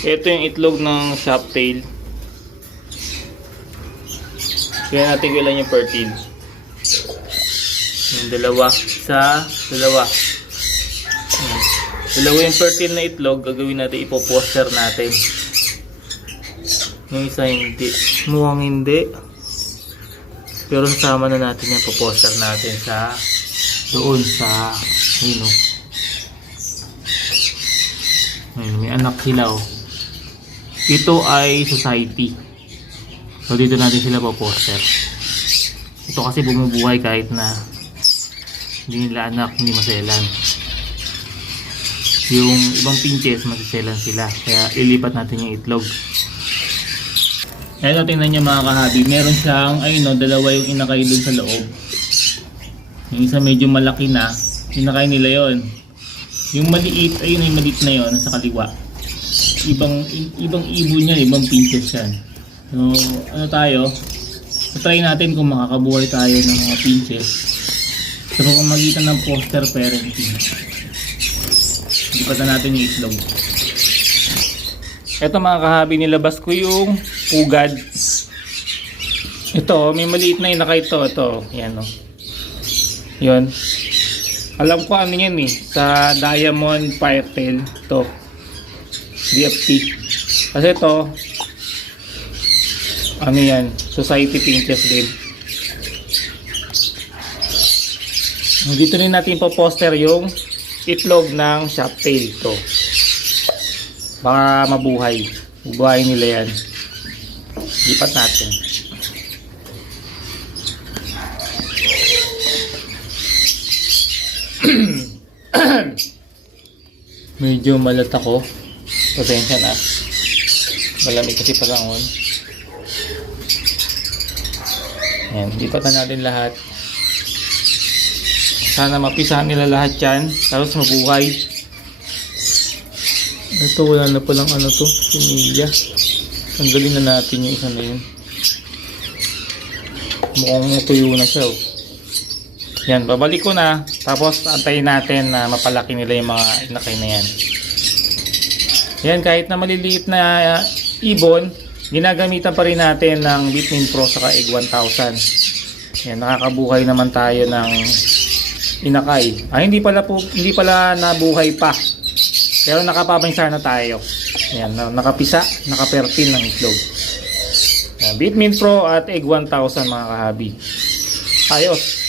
Ito yung itlog ng shoptail. Kaya natin kailan yung per tin. Yung dalawa. Isa, dalawa. Dalawa yung per tin na itlog. Gagawin natin, ipoposter natin. Yung isa hindi. Mukhang hindi. Pero sama na natin yung poposter natin sa doon sa ayun o. Ayun, may anak sila o. Ito ay society. So dito natin sila poposter. Ito kasi bumubuhay kahit na hindi nila anak, hindi maselan. Yung ibang pinches masiselan sila. Kaya ilipat natin yung itlog. Ayan o, tingnan nyo mga kahabi. Meron siyang, ayun o, dalawa yung inakay dun sa loob. Yung isa medyo malaki na, inakay nila yon. Yung maliit, ayun yung maliit na yon, nasa kaliwa. Ibang ibon yan, ibang pinches yan. So, ano tayo? Try natin kung makakabuhay tayo ng mga pinches sa pamamagitan ng foster parenting. Ipatan natin yung itlog. Ito mga kahabi, nilabas ko yung pugad. Ito, may maliit na inakay ito. Ito, yan o. Yun. Alam ko ano yan eh. Sa Diamond Firetail. Ito. DFT. Kasi ito, ano yan? Society Pinches din. Dito rin natin po-poster yung itlog ng shoptail. Ito. Baka mabuhay. Bubuhay nila yan. Lipat natin. Medyo malat ako. Pasensya na. Malamig kasi palangon. Ayan. Lipatan natin lahat. Sana mapisahan nila lahat yan. Tapos mabuhay. Ito wala na palang ano to, pumilya. Tanggalin na natin yung isa na yun. Mukhang tuyo na siya. Yan, babalik ko na. Tapos antayin natin na mapalaki nila yung mga inakay na yan. Yan, kahit na maliliit na ibon, ginagamitan pa rin natin ng Bitmin Pro saka Egg 1000. Yan, nakakabuhay naman tayo ng inakay. Hindi pala nabuhay pa. Pero nakapabansa na tayo. Ayan, nakapisa, nakapertin ng itlog. Bitmin Pro at Egg 1000 mga kahabi. Ayos.